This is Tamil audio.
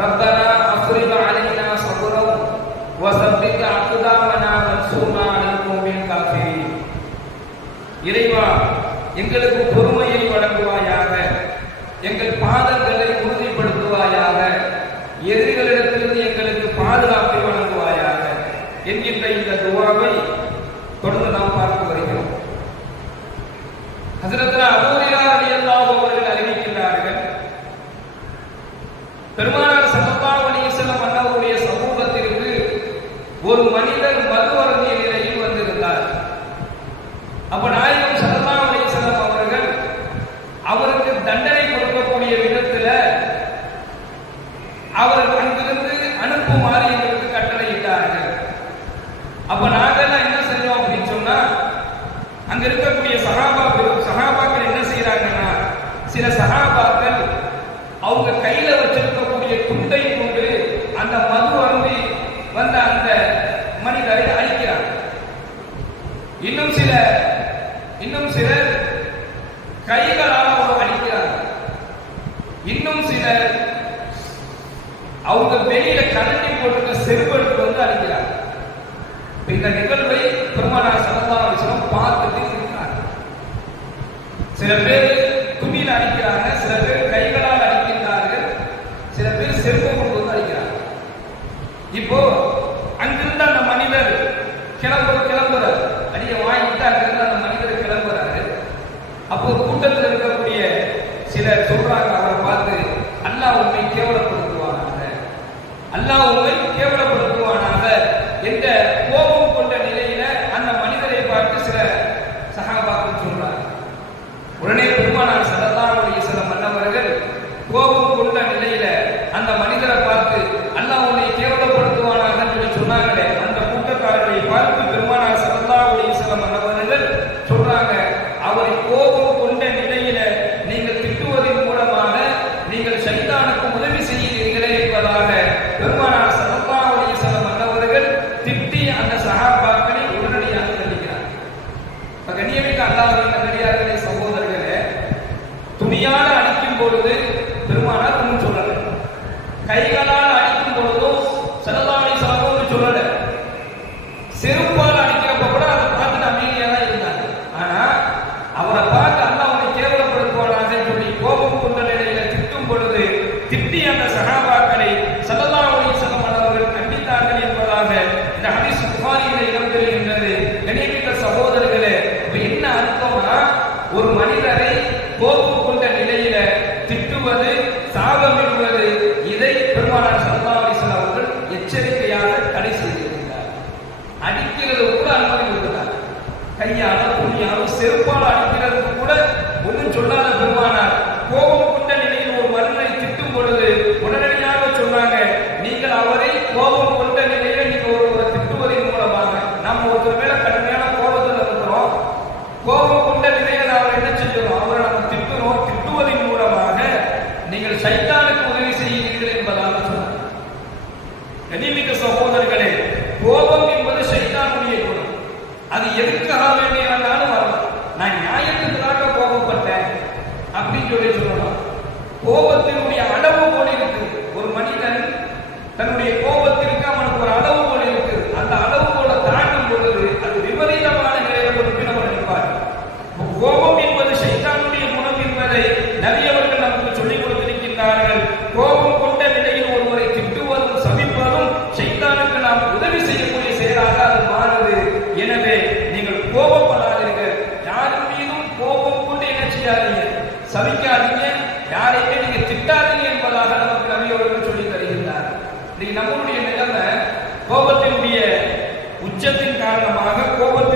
ரப்பனா அஃரிக் அலைனா ஸப்ரன் வஸப்பித் அக்தாமனா வன்சூர்னா அலல் கௌமில் காஃபிரீன். இறைவா, எங்களுக்கு பொறுமையை வழங்குவாயாக, எங்கள் பாதங்களை உறுதிப்படுத்துவாயாக, எதிரிகளிடத்திலிருந்து எங்களுக்கு பாதுகாப்பை வழங்குவாயாக என்கின்ற இந்த துஆவை தொடர்ந்து நாம் பார்த்து வருகிறோம். ஹஜ்ரத் அபூ ஹுரைரா ரலியல்லாஹு அவர்கள் அறிவிக்கின்றார்கள், பெருமானார் ஸல்லல்லாஹு அலைஹி வஸல்லம் அவர்களுடைய சமூகத்திற்கு ஒரு மனிதர் மது அருந்திய நிலையில் வந்திருந்தார். அப்ப நாயகம் ஸல்லல்லாஹு அலைஹி வஸல்லம் அவர்கள் அவருக்கு தண்டனை கொடுக்கக்கூடிய விதத்துல அவர் அங்கிருந்து அனுப்புமாறு எங்களுக்கு கட்டளையிட்டார்கள். அப்ப நாங்கெல்லாம் என்ன செஞ்சோம் அப்படின்னு சொன்னா, அங்க இருக்கக்கூடிய சஹாபாக்கள் என்ன செய்யறாங்கன்னா, சில சஹாபாக்கள் அவங்க கையில வச்சிருக்கக்கூடிய துண்டை கொண்டு அந்த மது அருந்தி வந்த அந்த மனிதரை அழிக்கிறாங்க. இன்னும் சிலர் கைகளால் அவர் அழிக்கிறாங்க. இன்னும் சிலர் அவங்க வெளியில கரண்டி போட்டு செருப்படுத்து வந்து அழிக்கிறாங்க. இந்த நிகழ்வை பெருமானார் ஸல்லல்லாஹு அலைஹி வஸல்லம் பார்த்துட்டு இருக்கிறார். சில பேர் துணியில் அடிக்கிறாங்க, சில பேர் கைகளால் அடிக்கின்றார்கள், சில பேர் செருப்பு கொண்டு வந்து அடிக்கிறாங்க. இப்போ அங்கிருந்து அந்த மனிதர் கிளம்புறார், அடிய வாங்கிட்டு அங்கிருந்து அந்த மனிதர் கிளம்புறாரு. அப்போ கூட்டத்தில் இருக்கக்கூடிய சிலர் சொல்றாங்க அவரை பார்த்து, அல்லாஹ் உண்மை கேவலப்படுத்துவானாக, அல்லாஹ் உண்மை கேவலப்படுத்துவானாக என்ற கோபம் கொண்ட நிலையில அந்த மனிதரை பார்த்து சில சஹாபாக்கள் சொல்றாங்க. உடனே பெருமானார் ஸல்லல்லாஹு அலைஹி வஸல்லம் அவர்கள் கோபம் கொண்ட நிலையில அந்த மனிதரை பார்த்து, அல்லாஹ் உன்னை கேவலப்படுத்துவானாக என்று சொன்னாங்களே, அந்த கூட்டத்தார்களை பார்த்து பெருமானார் ஸல்லல்லாஹு அலைஹி வஸல்லம் அவர்கள் சொல்றாங்க, அவரை கோபம் கொண்ட நிலையில நீங்கள் திட்டுவதன் மூலமாக நீங்கள் ஷைத்தானுக்கு உதவி செய்கிறீர்களே என்பதாக பெருமானார் ஸல்லல்லாஹு அலைஹி வஸல்லம் அவர்கள் திட்டி அந்த சஹாபாக்களை உடனடியாக தண்டிக்கிறார். கண்ணியமிக்க அல்லாஹ்வின் நல்லடியார்களே, சகோதரர்களே, துணியால் அடிக்கும் பொழுது பெருமானார் ஒன்றும் சொல்லல, கைகளால் அடிக்கும் பொழுதும் ஸல்லல்லாஹு அலைஹி வஸல்லம் சொல்லல, செருப்பால் அடிக்கிறப்ப கூட அதை பார்த்து அமைதியா தான் இருந்தாங்க. ஆனா அவரை பார்த்து அல்லாஹ் அவனை கேவலப்படுத்துவானாக சொல்லி கோபம் கொண்ட நிலையில திட்டும் பொழுது திட்டி அந்த சஹாபாக்களை ஸல்லல்லாஹு அலைஹி வஸல்லம் அவர்கள் கண்டித்தார்கள் என்பதாக இந்த ஹதீஸ் புகாரியிலே இடம்பெறுகின்றது. கண்ணியமிக்க சகோதரர்களே, என்ன அர்த்தம்னா, ஒரு மனிதரை கோபம் கொண்ட நிலையில திட்டுவது, சாபமிடுவது, இதை பெருமானார் ஸல்லல்லாஹு அலைஹி வஸல்லம் அவர்கள் எச்சரிக்கையாக தடை செய்திருக்கிறார். அடிக்கிறது கூட அனுமதி கொடுக்கிறார். கையால துணியால செருப்பால் அடிக்கிறதுக்கு கூட ஒன்றும் சொல்லாத பெருமானார் கோபம் கொண்ட நிலையில் ஒரு மனிதனை திட்டும் பொழுது உடனடியாக சொன்னாங்க, நீங்கள் அவரை கோபம் கொண்ட நிலையில நீங்க ஒருவரை திட்டுவதன் மூலமாக, நம்ம ஒருத்தர் மேல கடுமையான கோபத்தில் இருக்கிறோம், கோபம் கொண்ட நிலையில அவர் என்ன செஞ்சிடும், அவரை நம்ம திட்டுறோம், திட்டுவதன் மூலமாக நீங்கள் ஷைத்தானுக்கு உதவி செய்கிறீர்கள் என்பதாக சொன்னார். கண்ணியமிக்க சகோதரர்களே, கோபம் என்பது ஷைத்தானுடைய குணம். அது எதுக்காக வேண்டியனாலும் வரலாம். நான் நியாயத்துக்காக கோபப்பட்டேன் அப்படின்னு சொல்லலாம். கோபத்தினுடைய அளவு போல இருக்கு. ஒரு மனிதன் தன்னுடைய கோபத்திற்கு அவனுக்கு ஒரு அளவு போல இருக்கு. அந்த அளவு போல தாண்டும் பொழுது அது விபரீதமான நிலையில கொண்டு நம்ம நினைப்பார். கோபம் என்பது ஷைத்தானுடைய குணம் என்பதை நபி அவர்கள் நமக்கு சொல்லிக் கொடுத்திருக்கின்றார்கள். கோபம் கொண்ட நிலையில் ஒருவரை திட்டுவதும் சபிப்பதும் ஷைத்தானுக்கு நாம் உதவி செய்யக்கூடிய செயலாக அது மாறுது. எனவே நீங்கள் கோபப்படாதீர்கள், யாரும் மீதும் கோபம் கொண்டு என்ன செய்யாதீங்க, சபிக்காதீங்க, யாரையுமே நீங்க திட்டாதீங்க என்பதாக நமக்கு நபி அவர்கள் சொல்லி தருகின்றார். நம்மளுடைய நிலைமை கோபத்தினுடைய உச்சத்தின் காரணமாக கோபத்தை